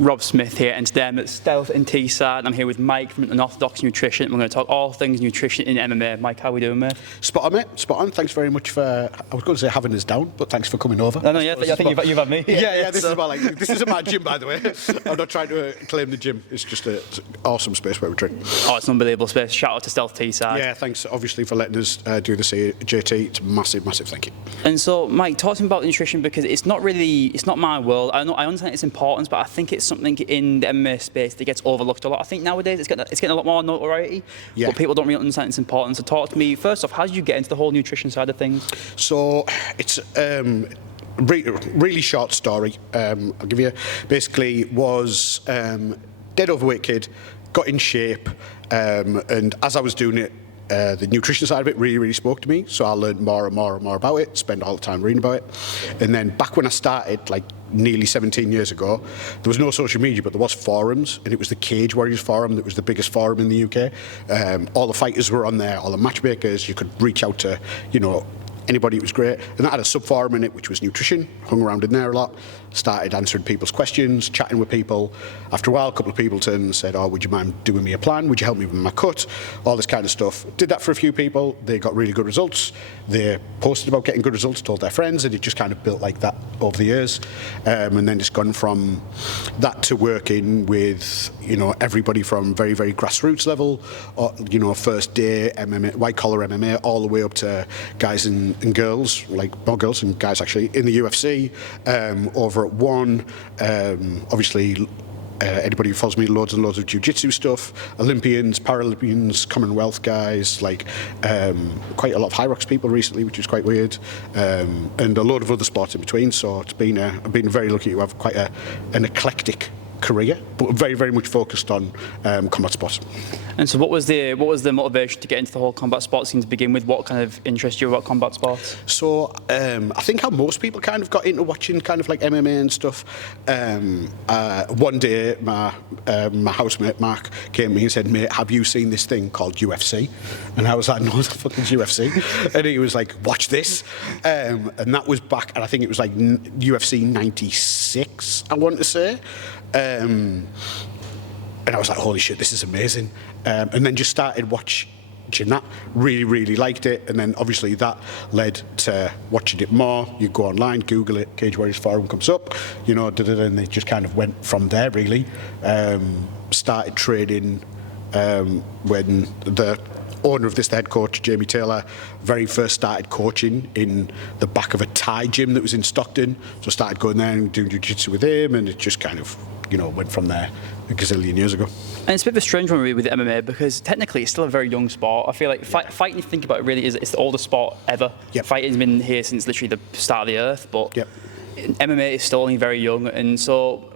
Rob Smith here, and today I'm at Stealth in Teesside. I'm here with Mike from Unorthodox Nutrition. We're going to talk all things nutrition in MMA. Mike, how are we doing, mate? Spot on, mate. Spot on. Thanks very much for, I was going to say having us down, but thanks for coming over. No, yeah, I think you've had me. Yeah, this is about like, this isn't my gym, by the way. I'm not trying to claim the gym. It's just an awesome space where we train. Oh, it's an unbelievable space. Shout out to Stealth Teesside. Yeah, thanks obviously for letting us do this here, JT. It's massive, massive thank you. And so, Mike, talk to me about nutrition, because it's not my world. I understand its importance, but I think it's something in the MMA space that gets overlooked a lot. I think nowadays it's getting a lot more notoriety, but people don't really understand its importance. So talk to me, first off, how did you get into the whole nutrition side of things? So it's really short story. I'll give you, basically was dead overweight kid, got in shape, and as I was doing it, the nutrition side of it really spoke to me, so I learned more and more about it, spent all the time reading about it. And then back when I started, like nearly 17 years ago, there was no social media, but there was forums, and it was the Cage Warriors forum that was the biggest forum in the UK. All the fighters were on there, all the matchmakers. You could reach out to, anybody. It was great. And that had a sub-forum in it, which was nutrition. Hung around in there a lot. Started answering people's questions, chatting with people. After a while, a couple of people turned and said, oh, would you mind doing me a plan? Would you help me with my cut? All this kind of stuff. Did that for a few people. They got really good results. They posted about getting good results, told their friends, and it just kind of built like that over the years. And then it's gone from that to working with, everybody from very, very grassroots level, or, first day MMA, white collar MMA, all the way up to guys and girls, like more girls and guys actually, in the UFC, over at One, obviously anybody who follows me, loads and loads of jiu-jitsu stuff, Olympians, Paralympians, Commonwealth guys, like quite a lot of High Rocks people recently, which is quite weird, and a load of other sports in between. So it's been I've been very lucky to have quite an eclectic career, but very, very much focused on combat sports. And so what was the motivation to get into the whole combat sports scene to begin with? What kind of interested you about combat sports? So I think how most people kind of got into watching kind of like MMA and stuff. One day my housemate Mark came to me and said, mate, have you seen this thing called UFC? And I was like, no, the fuck is UFC? And he was like, watch this. And that was back, and I think it was like UFC 96, I want to say. And I was like, holy shit, this is amazing. And then just started watching that, really liked it. And then obviously that led to watching it more. You go online, Google it, Cage Warriors Forum comes up, and it just kind of went from there, really. Started training when the owner of this, the head coach, Jamie Taylor, very first started coaching in the back of a Thai gym that was in Stockton. So started going there and doing jiu-jitsu with him, and it just kind of, went from there a gazillion years ago. And it's a bit of a strange one really with MMA, because technically it's still a very young sport. I feel like fighting, if you think about it, really it's the oldest sport ever. Yep. Fighting's been here since literally the start of the earth, but MMA is still only very young. And so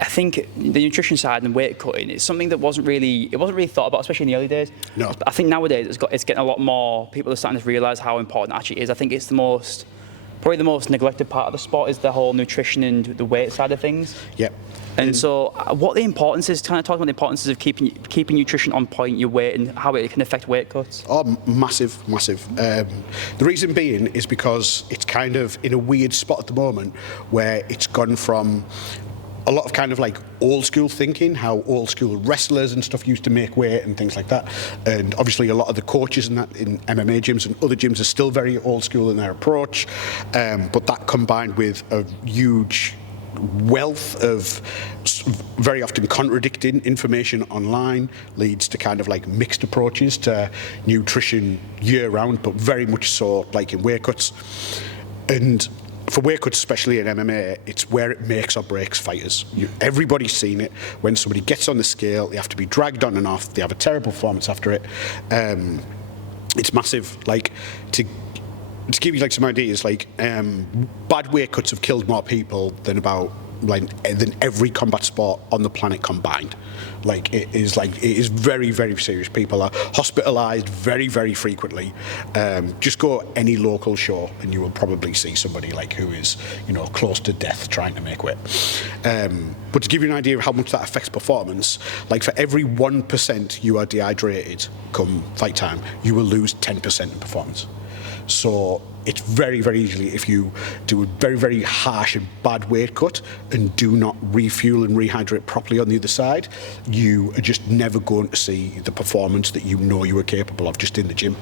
I think the nutrition side and weight cutting is something that wasn't really thought about, especially in the early days. No. I think nowadays it's getting a lot more. People are starting to realise how important it actually is. I think it's probably the most neglected part of the sport is the whole nutrition and the weight side of things. Yep. And so, what the importance is, kind of talking about the importance of keeping nutrition on point, your weight, and how it can affect weight cuts. Oh, massive. The reason being is because it's kind of in a weird spot at the moment where it's gone from a lot of kind of like old school thinking, how old school wrestlers and stuff used to make weight and things like that. And obviously a lot of the coaches in MMA gyms and other gyms are still very old school in their approach. But that combined with a huge wealth of very often contradicting information online leads to kind of like mixed approaches to nutrition year round, but very much so like in weight cuts. And for weight cuts, especially in MMA, it's where it makes or breaks fighters. Everybody's seen it. When somebody gets on the scale, they have to be dragged on and off. They have a terrible performance after it. It's massive. Like, to give you like some ideas, like bad weight cuts have killed more people than every combat sport on the planet combined. It is very, very serious. People are hospitalized very, very frequently. Just go any local show and you will probably see somebody who is close to death trying to make weight. But to give you an idea of how much that affects performance, for every 1% you are dehydrated come fight time, you will lose 10% in performance. So it's very, very easily, if you do a very, very harsh and bad weight cut and do not refuel and rehydrate properly on the other side, you are just never going to see the performance that you know you were capable of just in the gym.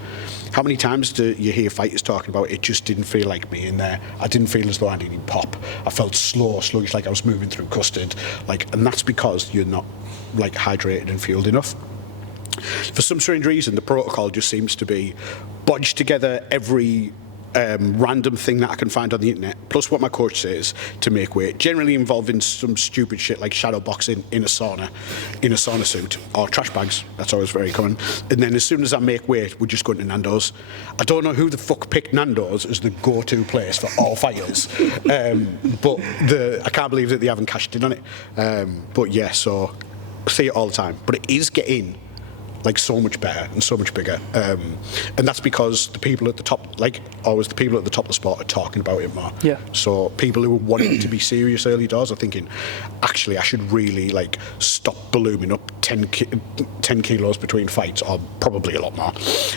How many times do you hear fighters talking about, it just didn't feel like me in there? I didn't feel as though I needed pop. I felt slow, sluggish, like I was moving through custard. And that's because you're not hydrated and fueled enough. For some strange reason, the protocol just seems to be bodged together every random thing that I can find on the internet, plus what my coach says to make weight, generally involving some stupid shit like shadow boxing in a sauna suit, or trash bags. That's always very common. And then as soon as I make weight, we're just going to Nando's. I don't know who the fuck picked Nando's as the go-to place for all fighters, but I can't believe that they haven't cashed in on it. But yeah, so I see it all the time. But it is getting so much better and so much bigger, and that's because the people at the top, the people at the top of the sport are talking about it more. Yeah. So people who want it to be serious early doors are thinking, actually, I should really stop ballooning up 10 kilos between fights, or probably a lot more,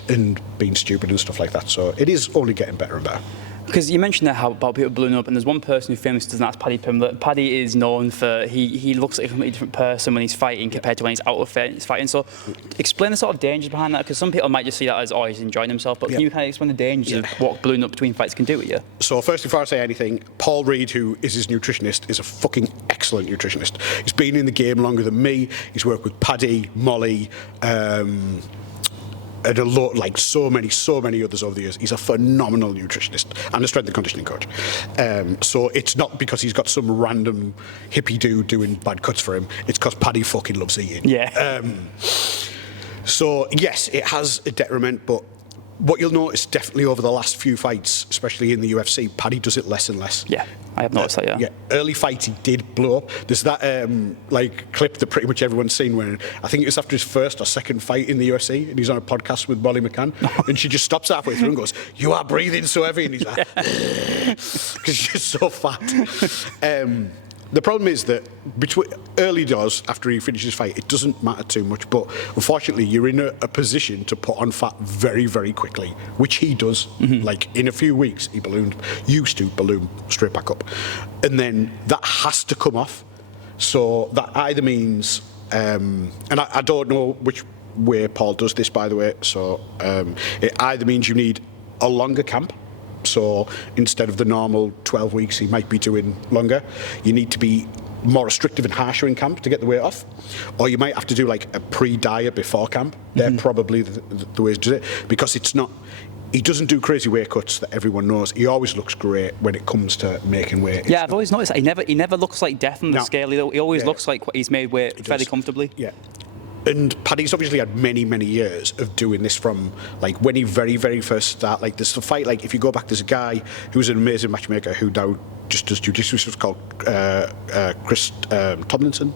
and being stupid and stuff like that. So it is only getting better and better. Because you mentioned there how about people ballooning up, and there's one person who famously does that, that's Paddy Pimblett. Paddy is known for, he looks like a completely different person when he's fighting compared to when he's out of fit, he's fighting. So explain the sort of dangers behind that, because some people might just see that as, he's enjoying himself, but can you kind of explain the dangers of what ballooning up between fights can do with you? So first, before I say anything, Paul Reed, who is his nutritionist, is a fucking excellent nutritionist. He's been in the game longer than me. He's worked with Paddy, Molly, and a lot, so many others over the years. He's a phenomenal nutritionist and a strength and conditioning coach. So it's not because he's got some random hippie dude doing bad cuts for him. It's because Paddy fucking loves eating. Yeah. So yes, it has a detriment, but what you'll notice definitely over the last few fights, especially in the UFC, Paddy does it less and less. Yeah, I have noticed that, Yeah, early fights he did blow up. There's that clip that pretty much everyone's seen where I think it was after his first or second fight in the UFC, and he's on a podcast with Molly McCann, and she just stops halfway through and goes, "You are breathing so heavy," and he's like, because she's so fat. The problem is that between early doors, after he finishes his fight, it doesn't matter too much. But unfortunately, you're in a position to put on fat very, very quickly, which he does. Mm-hmm. In a few weeks, he used to balloon straight back up. And then that has to come off. So that either means, and I don't know which way Paul does this, by the way. So it either means you need a longer camp. So instead of the normal 12 weeks, he might be doing longer. You need to be more restrictive and harsher in camp to get the weight off. Or you might have to do a pre-diet before camp. They're probably the ways to do it. Because he doesn't do crazy weight cuts that everyone knows. He always looks great when it comes to making weight. Yeah, I've always noticed that. He never looks like death on the scale. He always looks like he's made weight fairly comfortably. Yeah. And Paddy's obviously had many, many years of doing this from when he very, very first started. There's a fight, if you go back, there's a guy who's an amazing matchmaker who now just does jiu-jitsu, it's called Chris Thompson.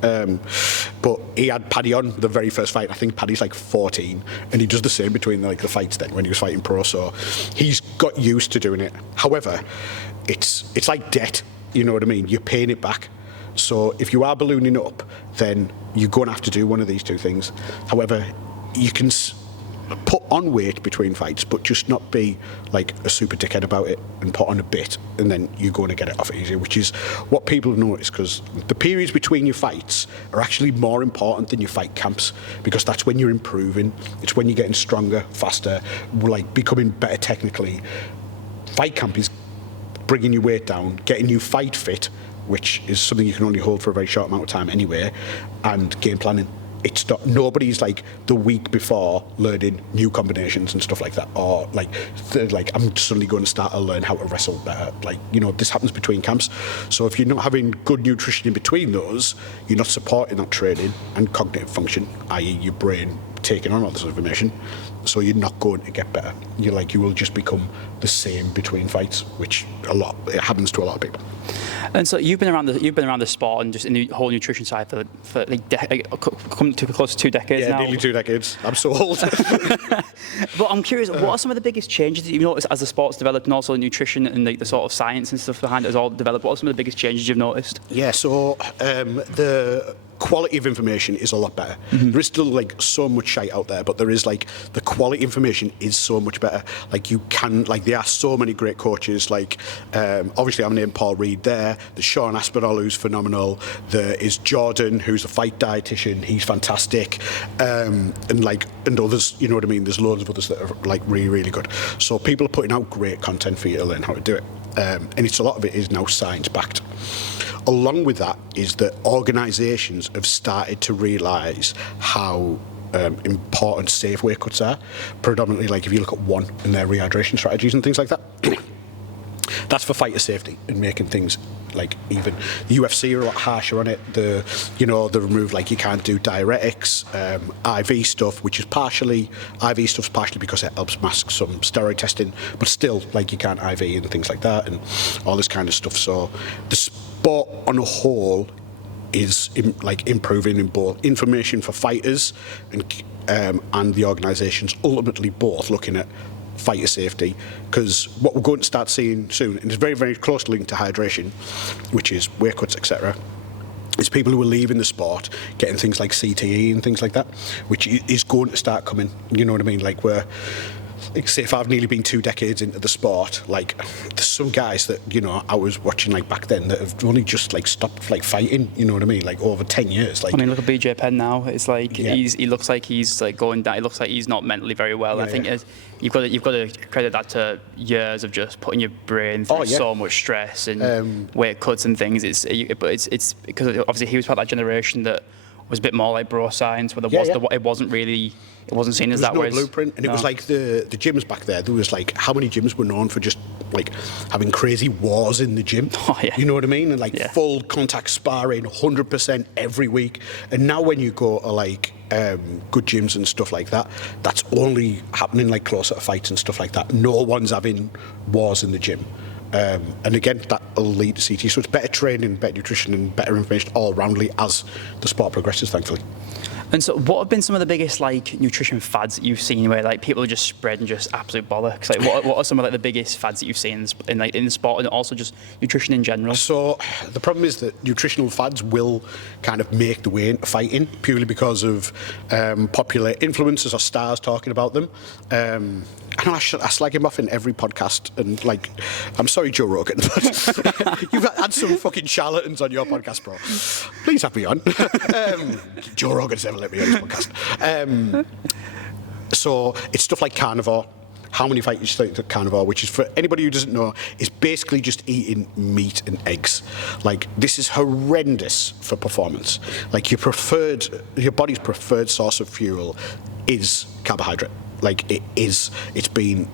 But he had Paddy on the very first fight. I think Paddy's 14, and he does the same between the fights then when he was fighting pro. So he's got used to doing it. However, it's like debt. You know what I mean? You're paying it back. So if you are ballooning up, then you're going to have to do one of these two things. However, you can put on weight between fights, but just not be a super dickhead about it and put on a bit, and then you're going to get it off easier, which is what people have noticed, because the periods between your fights are actually more important than your fight camps, because that's when you're improving. It's when you're getting stronger, faster, becoming better technically. Fight camp is bringing your weight down, getting you fight fit, which is something you can only hold for a very short amount of time anyway, and game planning. It's not, nobody's the week before learning new combinations and stuff like that, or I'm suddenly going to start to learn how to wrestle better. This happens between camps. So if you're not having good nutrition in between those, you're not supporting that training and cognitive function, i.e. your brain taking on all this information. So you're not going to get better. You will just become the same between fights, which it happens to a lot of people. And so you've been around the sport and just in the whole nutrition side for coming to close to 2 decades now. Yeah, nearly 2 decades. I'm so old. But I'm curious, what are some of the biggest changes that you've noticed as the sport's developed, and also nutrition and the sort of science and stuff behind it has all developed? What are some of the biggest changes you've noticed? Yeah, so the quality of information is a lot better. There is still like so much shite out there, but there is like the quality information is so much better. Like you can, like there are so many great coaches. Like obviously I'm named Paul Reed there. There's Sean Aspinall who's phenomenal. There is Jordan who's a fight dietitian. He's fantastic. And others, you know what I mean? There's loads of others that are like really, really good. So people are putting out great content for you to learn how to do it. And a lot of it is now science backed. Along with that is that organisations have started to realise how important safe weight cuts are. Predominantly, like if you look at One and their rehydration strategies and things like that, that's for fighter safety and making things like even. The UFC are a lot harsher on it. They remove like you can't do diuretics, IV stuff, which is IV stuff's partially because it helps mask some steroid testing, but still like you can't IV and things like that and all this kind of stuff. So the sport on a whole is improving in both information for fighters and the organisations ultimately both looking at fighter safety, because what we're going to start seeing soon, and it's very, very closely linked to hydration, which is weight cuts, etc., is people who are leaving the sport getting things like CTE and things like that, which is going to start coming. You know what I mean? Like say if I've nearly been 2 decades into the sport, like there's some guys that I was watching like back then that have only just like stopped like fighting. You know what I mean? Like over 10 years. Like I mean, look at BJ Penn now. It's like he looks like he's like going down. It looks like he's not mentally very well. I think you've got to credit that to years of just putting your brain through so much stress and weight cuts and things. It's because obviously he was part of that generation that was a bit more like bro science, where it wasn't seen as that. There was no blueprint, and it was like the gyms back there. There was like how many gyms were known for just like having crazy wars in the gym. You know what I mean? And like full contact sparring, 100% every week. And now when you go to like good gyms and stuff like that, that's only happening like closer to fights and stuff like that. No one's having wars in the gym. And again, that will lead to CT. So it's better training, better nutrition, and better information all roundly as the sport progresses, thankfully. And so, what have been some of the biggest like nutrition fads that you've seen where like people are just spreading just absolute bollocks? Like, what are some of like the biggest fads that you've seen in the sport and also just nutrition in general? So the problem is that nutritional fads will kind of make the way into fighting purely because of popular influencers or stars talking about them. I know I slag him off in every podcast, and like, I'm sorry, Joe Rogan, but you've had some fucking charlatans on your podcast, bro. Please have me on. Joe Rogan's never let me on his podcast. So it's stuff like carnivore. How many fighters you think carnivore, which is, for anybody who doesn't know, is basically just eating meat and eggs. Like, this is horrendous for performance. Like, your body's preferred source of fuel is carbohydrate. Like, it's been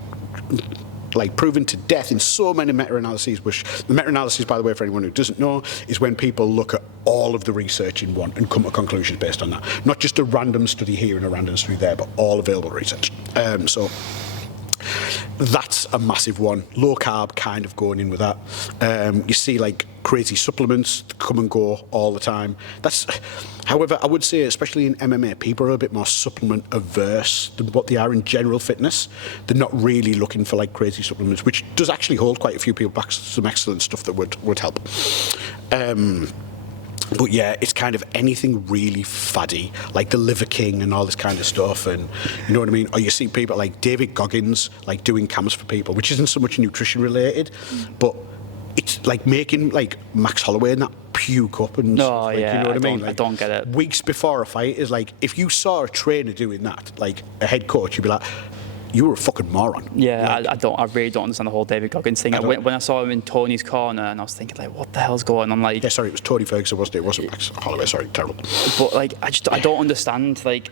like proven to death in so many meta-analyses, which the meta-analysis, by the way, for anyone who doesn't know, is when people look at all of the research in one and come to conclusions based on that. Not just a random study here and a random study there, but all available research. So that's a massive one. Low carb kind of going in with that. You see like crazy supplements come and go all the time. However, I would say, especially in MMA, people are a bit more supplement averse than what they are in general fitness. They're not really looking for like crazy supplements, which does actually hold quite a few people back to some excellent stuff that would help. But yeah, it's kind of anything really faddy, like the Liver King and all this kind of stuff, and you know what I mean? Or you see people like David Goggins like doing camps for people, which isn't so much nutrition related, but it's like making like Max Holloway and that puke up and stuff, like, you know what I mean? Like, I don't get it. Weeks before a fight is like, if you saw a trainer doing that, like a head coach, you'd be like, you were a fucking moron. Yeah, like, I really don't understand the whole David Goggins thing. When I saw him in Tony's corner, and I was thinking like, what the hell's going on? Like, yeah, sorry, it was Tony Ferguson, wasn't it? It wasn't Max Holloway. Sorry, terrible. But like, I don't understand. Like,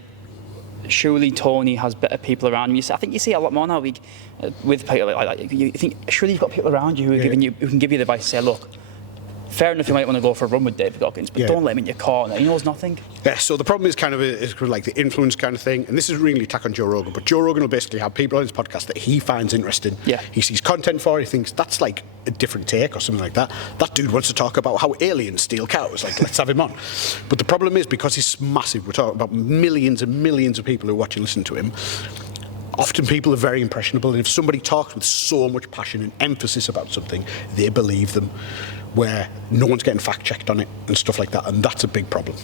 surely Tony has better people around him. I think you see a lot more now. With people like you think surely you've got people around you who can give you the advice. Say, look, fair enough, you might want to go for a run with David Goggins, but don't let him in your corner. He knows nothing. Yeah, so the problem is kind of like the influence kind of thing, and this is really attack on Joe Rogan, but Joe Rogan will basically have people on his podcast that he finds interesting. Yeah. He sees content for, he thinks that's like a different take or something like that. That dude wants to talk about how aliens steal cows, like let's have him on. But the problem is, because he's massive, we're talking about millions and millions of people who watch and listen to him, often people are very impressionable, and if somebody talks with so much passion and emphasis about something, they believe them, where no one's getting fact-checked on it and stuff like that, and that's a big problem.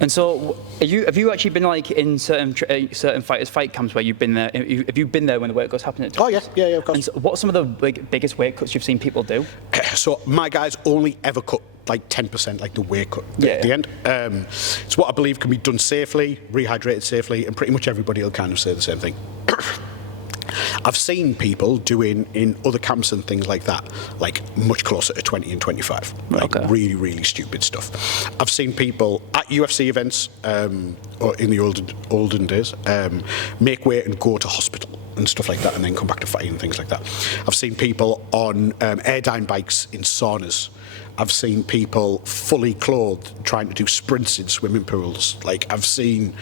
And so, have you actually been like in certain fighters' fight camps where you've been there? Have you been there when the weight cuts happened? Oh yeah, of course. And so what are some of the biggest weight cuts you've seen people do? So my guys only ever cut like 10%, like the weight cut at the end. It's what I believe can be done safely, rehydrated safely, and pretty much everybody will kind of say the same thing. I've seen people doing in other camps and things like that, like much closer to 20 and 25, like really, really stupid stuff. I've seen people at UFC events, or in the olden days, make weight and go to hospital and stuff like that, and then come back to fighting and things like that. I've seen people on airdyne bikes in saunas. I've seen people fully clothed trying to do sprints in swimming pools. Like, I've seen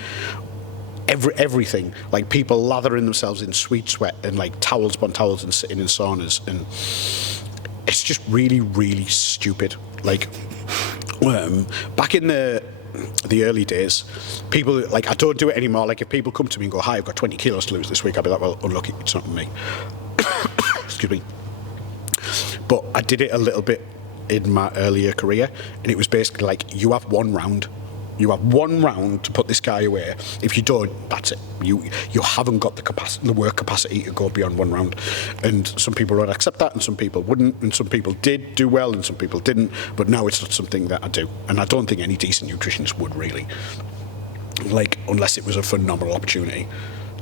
everything, like people lathering themselves in sweet sweat and like towels upon towels and sitting in saunas, and it's just really, really stupid. Like, back in the early days, people, like, I don't do it anymore. Like, if people come to me and go, "Hi, I've got 20 kilos to lose this week," I'll be like, "Well, unlucky, it's not me." Excuse me. But I did it a little bit in my earlier career, and it was basically like, you have 1 round. You have 1 round to put this guy away. If you don't, that's it. You haven't got the capacity, the work capacity to go beyond 1 round. And some people would accept that, and some people wouldn't, and some people did do well, and some people didn't. But now it's not something that I do, and I don't think any decent nutritionist would really. Like, unless it was a phenomenal opportunity.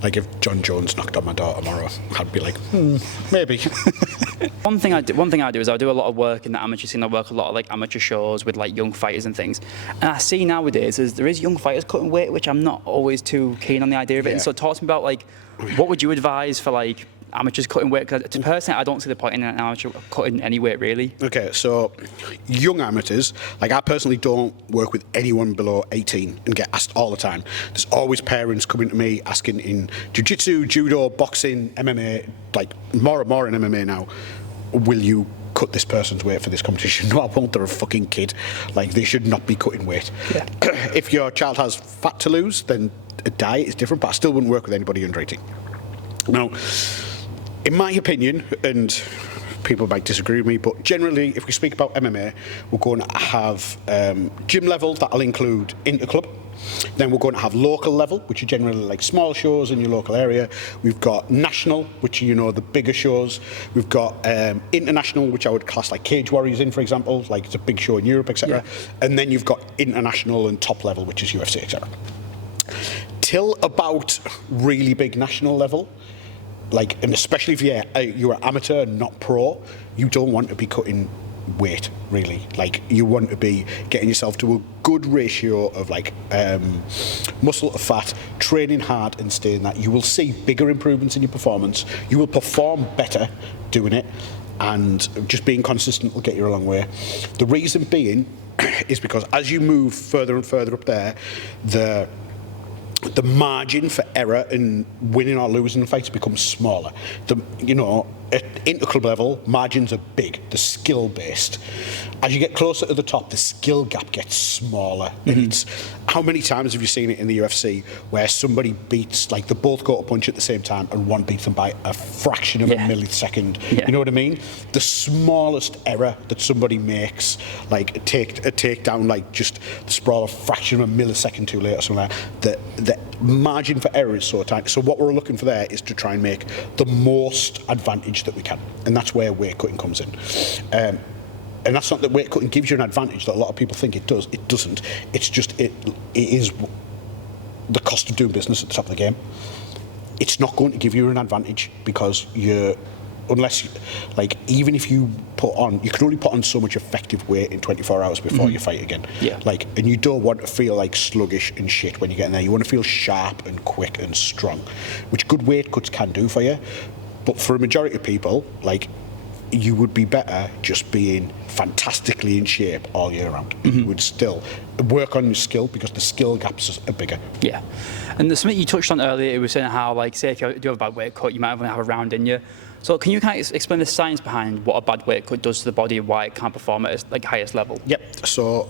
Like, if John Jones knocked on my door tomorrow, I'd be like, maybe. One thing I do is I do a lot of work in the amateur scene. I work a lot of like amateur shows with like young fighters and things. And I see nowadays there is young fighters cutting weight, which I'm not always too keen on the idea of it. And so talk to me about, like, what would you advise for like amateurs cutting weight? Because personally, I don't see the point in an amateur cutting any weight, really. Okay, so young amateurs, like, I personally don't work with anyone below 18 and get asked all the time. There's always parents coming to me asking in jiu-jitsu, judo, boxing, MMA, like more and more in MMA now, will you cut this person's weight for this competition? No, I won't. They're a fucking kid. Like, they should not be cutting weight. Yeah. If your child has fat to lose, then a diet is different, but I still wouldn't work with anybody under 18. Now, in my opinion, and people might disagree with me, but generally, if we speak about MMA, we're going to have gym level, that'll include interclub. Then we're going to have local level, which are generally like small shows in your local area. We've got national, which are, you know, the bigger shows. We've got international, which I would class like Cage Warriors in, for example, like it's a big show in Europe, etc. Yeah. And then you've got international and top level, which is UFC, etc. Till about really big national level, like, and especially if you're amateur, not pro, you don't want to be cutting weight, really. Like, you want to be getting yourself to a good ratio of like muscle to fat, training hard and staying that. You will see bigger improvements in your performance. You will perform better doing it, and just being consistent will get you a long way. The reason being is because as you move further and further up there, the margin for error in winning or losing fights becomes smaller. At interclub level, margins are big. They're skill-based. As you get closer to the top, the skill gap gets smaller. Mm-hmm. And it's, how many times have you seen it in the UFC where somebody beats, like, they both go to punch at the same time and one beats them by a fraction of a millisecond? Yeah. You know what I mean? The smallest error that somebody makes, like a takedown, like just the sprawl a fraction of a millisecond too late or something like that, the margin for error is so tiny. So what we're looking for there is to try and make the most advantage that we can, and that's where weight cutting comes in. And that's not that weight cutting gives you an advantage that a lot of people think it does. It doesn't. It's just it is the cost of doing business at the top of the game. It's not going to give you an advantage because even if you you can only put on so much effective weight in 24 hours before you fight again. Yeah. Like, and you don't want to feel like sluggish and shit when you get in there. You want to feel sharp and quick and strong, which good weight cuts can do for you. But for a majority of people, like, you would be better just being fantastically in shape all year round. Mm-hmm. You would still work on your skill because the skill gaps are bigger. Yeah. And there's something you touched on earlier, it was saying how, like, say if you do have a bad weight cut, you might only have a round in you. So can you kind of explain the science behind what a bad weight cut does to the body and why it can't perform at its like highest level? Yep. So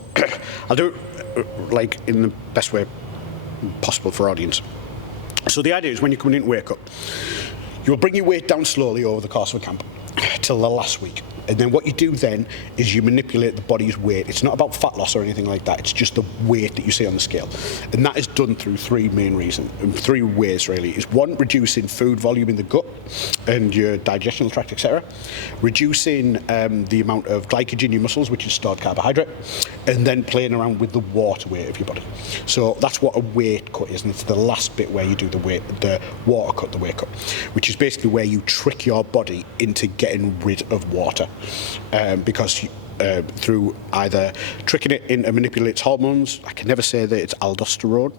I'll do it like in the best way possible for our audience. So the idea is when you're coming into weight cut, you'll bring your weight down slowly over the course of a camp till the last week. And then what you do then is you manipulate the body's weight. It's not about fat loss or anything like that. It's just the weight that you see on the scale. And that is done through three ways really. Is one, reducing food volume in the gut and your digestional tract, etc. Reducing the amount of glycogen in your muscles, which is stored carbohydrate, and then playing around with the water weight of your body. So that's what a weight cut is, and it's the last bit where you do the water cut, the weight cut, which is basically where you trick your body into getting rid of water, because through either tricking it into manipulates hormones. I can never say that it's aldosterone,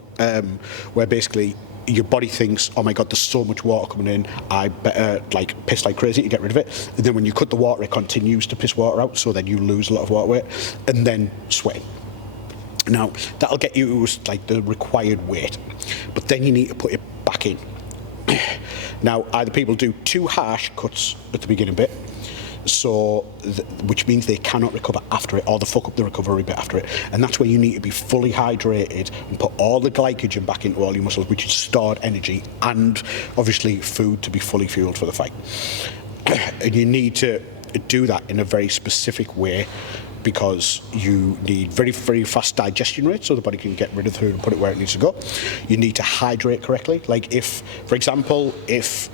where basically your body thinks, oh my god, there's so much water coming in, I better piss like crazy to get rid of it. And then when you cut the water, it continues to piss water out, so then you lose a lot of water weight, and then sweating. Now that'll get you the required weight, but then you need to put it back in. Now either people do too harsh cuts at the beginning bit, which means they cannot recover after it, or they fuck up the recovery bit after it, and that's where you need to be fully hydrated and put all the glycogen back into all your muscles, which is stored energy, and obviously food to be fully fueled for the fight. And you need to do that in a very specific way, because you need very, very fast digestion rate so the body can get rid of the food and put it where it needs to go. You need to hydrate correctly. If, for example,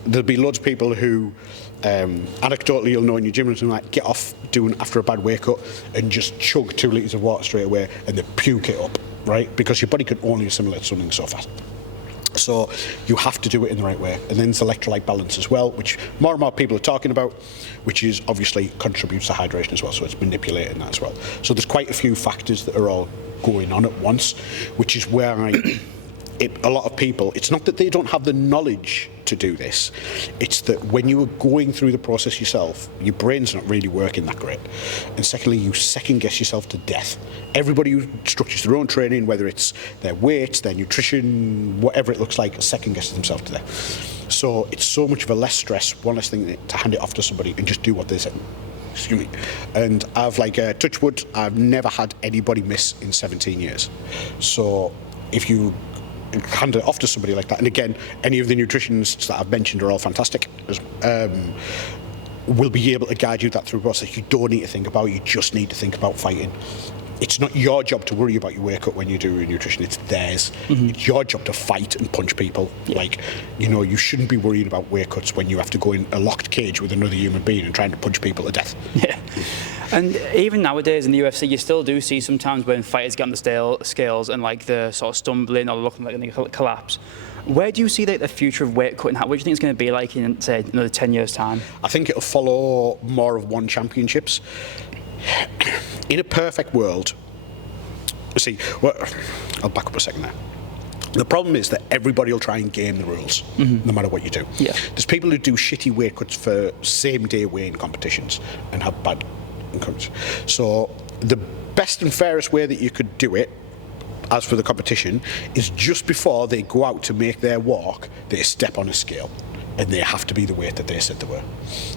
there'll be loads of people who anecdotally you'll know in your gym and get off doing after a bad weight cut and just chug 2 litres of water straight away and they puke it up, right? Because your body can only assimilate something so fast. So you have to do it in the right way. And then there's electrolyte balance as well, which more and more people are talking about, which is obviously contributes to hydration as well, so it's manipulating that as well. So there's quite a few factors that are all going on at once, which is where a lot of people, it's not that they don't have the knowledge to do this, it's that when you are going through the process yourself, your brain's not really working that great. And secondly, you second guess yourself to death. Everybody who structures their own training, whether it's their weights, their nutrition, whatever it looks like, second guesses themselves to death. So it's so much of a less stress, one less thing to hand it off to somebody and just do what they say. Excuse me. And I've touch wood, I've never had anybody miss in 17 years. So if you hand it off to somebody like that, and again, any of the nutritionists that I've mentioned are all fantastic, will be able to guide you that through the process. You don't need to think about it, you just need to think about fighting. It's not your job to worry about your weight cut when you do your nutrition, it's theirs. Mm-hmm. It's your job to fight and punch people. Yeah. You shouldn't be worrying about weight cuts when you have to go in a locked cage with another human being and trying to punch people to death. Yeah. And even nowadays in the UFC, you still do see sometimes when fighters get on the scales and they're sort of stumbling or looking like they collapse. Where do you see the future of weight cutting? What do you think it's going to be like in, say, another 10 years' time? I think it'll follow more of one championships. In a perfect world, I'll back up a second there. The problem is that everybody will try and game the rules, mm-hmm. no matter what you do. Yeah. There's people who do shitty weight cuts for same-day weighing competitions and have bad competitions. So the best and fairest way that you could do it, as for the competition, is just before they go out to make their walk, they step on a scale. And they have to be the weight that they said they were.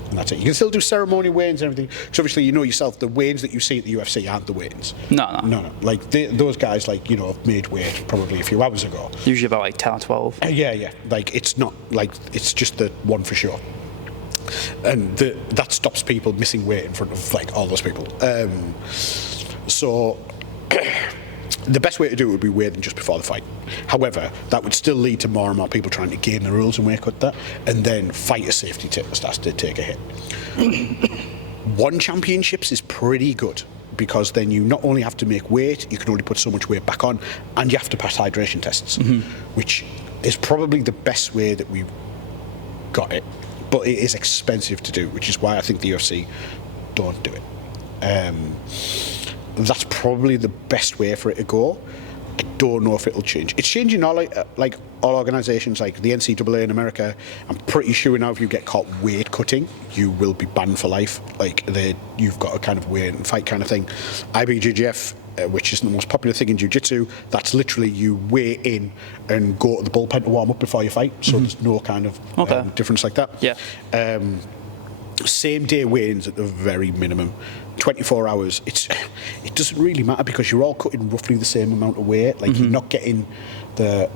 And that's it. You can still do ceremonial weigh-ins and everything. Because obviously, you know yourself, the weigh-ins that you see at the UFC aren't the weigh-ins. No. Those guys, have made weight probably a few hours ago. Usually about 10 or 12. Yeah. It's not it's just the one for sure. And that stops people missing weight in front of all those people. So the best way to do it would be weighing just before the fight. However, that would still lead to more and more people trying to game the rules and weight cut that, and then fighter safety starts to take a hit. One championships is pretty good, because then you not only have to make weight, you can only put so much weight back on, and you have to pass hydration tests, mm-hmm. which is probably the best way that we've got it. But it is expensive to do, which is why I think the UFC don't do it. That's probably the best way for it to go. I don't know if it'll change. It's changing all all organisations, like the NCAA in America. I'm pretty sure now if you get caught weight cutting, you will be banned for life. You've got a kind of weigh and fight kind of thing. IBJJF, which is the most popular thing in jiu-jitsu, that's literally you weigh in and go to the bullpen to warm up before you fight. So mm-hmm. there's no kind of difference like that. Yeah. Same day weigh-ins at the very minimum. 24 hours, it doesn't really matter, because you're all cutting roughly the same amount of weight. Mm-hmm. You're not getting the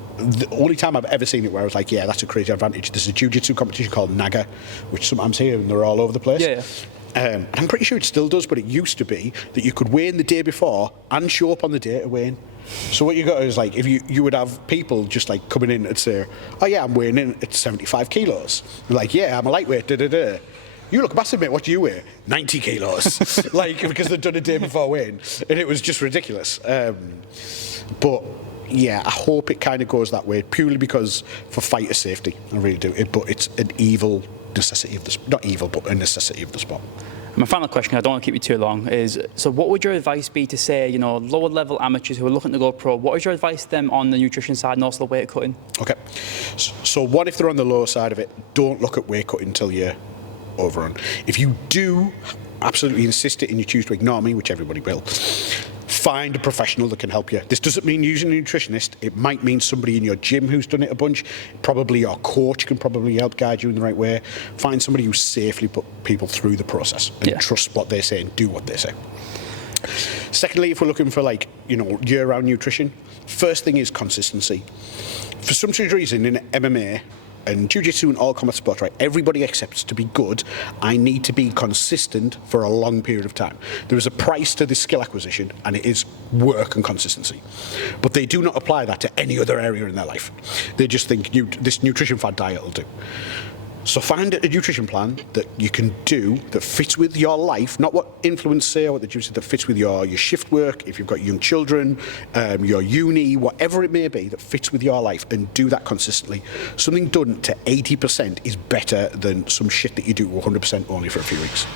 only time I've ever seen it where I was that's a crazy advantage. There's a jiu-jitsu competition called Naga, which sometimes here and they're all over the place. Yeah. I'm pretty sure it still does, but it used to be that you could weigh in the day before and show up on the day to weigh in. So what you got is like, if you would have people just like coming in and say, oh yeah, I'm weighing in at 75 kilos. They're like, yeah, I'm a lightweight, da-da-da. You look massive, mate, what do you weigh? 90 kilos. Like, because they'd done a day before weighing. And it was just ridiculous. But yeah, I hope it kind of goes that way, purely because for fighter safety, I really do. But it's an evil necessity of the sport. Not evil, but a necessity of the sport. My final question, I don't want to keep you too long, is so what would your advice be to, say, lower level amateurs who are looking to go pro? What is your advice to them on the nutrition side and also the weight cutting? Okay. So one, if they're on the lower side of it, don't look at weight cutting until you're over on. If you do absolutely insist it and you choose to ignore me, which everybody will, find a professional that can help you. This doesn't mean using a nutritionist. It might mean somebody in your gym who's done it a bunch. Probably your coach can probably help guide you in the right way. Find somebody who safely put people through the process and trust what they say and do what they say. Secondly, if we're looking for year-round nutrition, first thing is consistency. For some strange reason in MMA and jiu-jitsu and all combat sports, right, everybody accepts to be good, I need to be consistent for a long period of time. There is a price to this skill acquisition, and it is work and consistency. But they do not apply that to any other area in their life. They just think this nutrition fad diet will do. So find a nutrition plan that you can do that fits with your life, not what influencers say or what the gym said, that fits with your shift work, if you've got young children, your uni, whatever it may be, that fits with your life, and do that consistently. Something done to 80% is better than some shit that you do 100% only for a few weeks.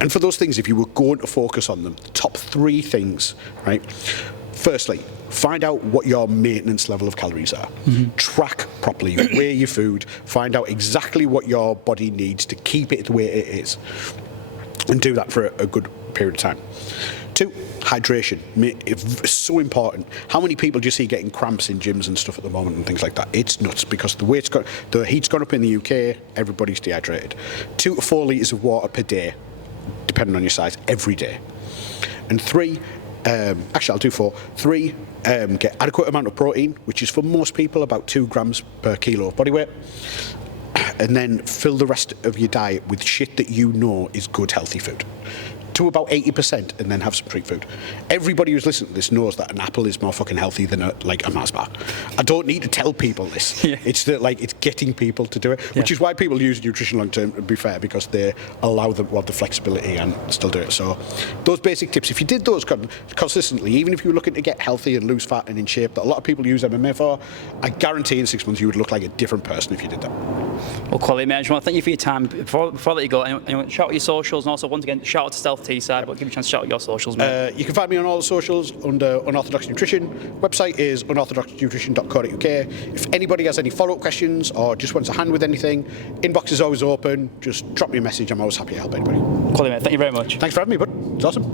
And for those things, if you were going to focus on them, top 3 things, right? Firstly, find out what your maintenance level of calories are. Track properly, weigh your food, find out exactly what your body needs to keep it the way it is, and do that for a good period of time. 2, hydration. It's so important. How many people do you see getting cramps in gyms and stuff at the moment and things like that? It's nuts, because the heat's gone up in the UK, everybody's dehydrated. 2 to 4 litres of water per day, depending on your size, every day. And 3, actually I'll do 4. 3, get adequate amount of protein, which is for most people about 2 grams per kilo of body weight. And then fill the rest of your diet with shit that you know is good, healthy food. To about 80%, and then have some treat food. Everybody who's listening to this knows that an apple is more fucking healthy than a Mars bar. I don't need to tell people this. Yeah. It's that it's getting people to do it, which is why people use nutrition long term, to be fair, because they allow them to have the flexibility and still do it. So those basic tips, if you did those consistently, even if you were looking to get healthy and lose fat and in shape, that a lot of people use MMA for, I guarantee in 6 months you would look like a different person if you did that. Well, quality, man, I just want to thank you for your time. Before I let you go, anyone shout out your socials, and also once again shout out to Stealth T-Side, but give me a chance to shout out your socials, mate. You can find me on all the socials under Unorthodox Nutrition. Website is unorthodoxnutrition.co.uk. If anybody has any follow-up questions or just wants a hand with anything, inbox is always open. Just drop me a message. I'm always happy to help anybody. Quality, mate. Thank you very much. Thanks for having me, bud. It's awesome.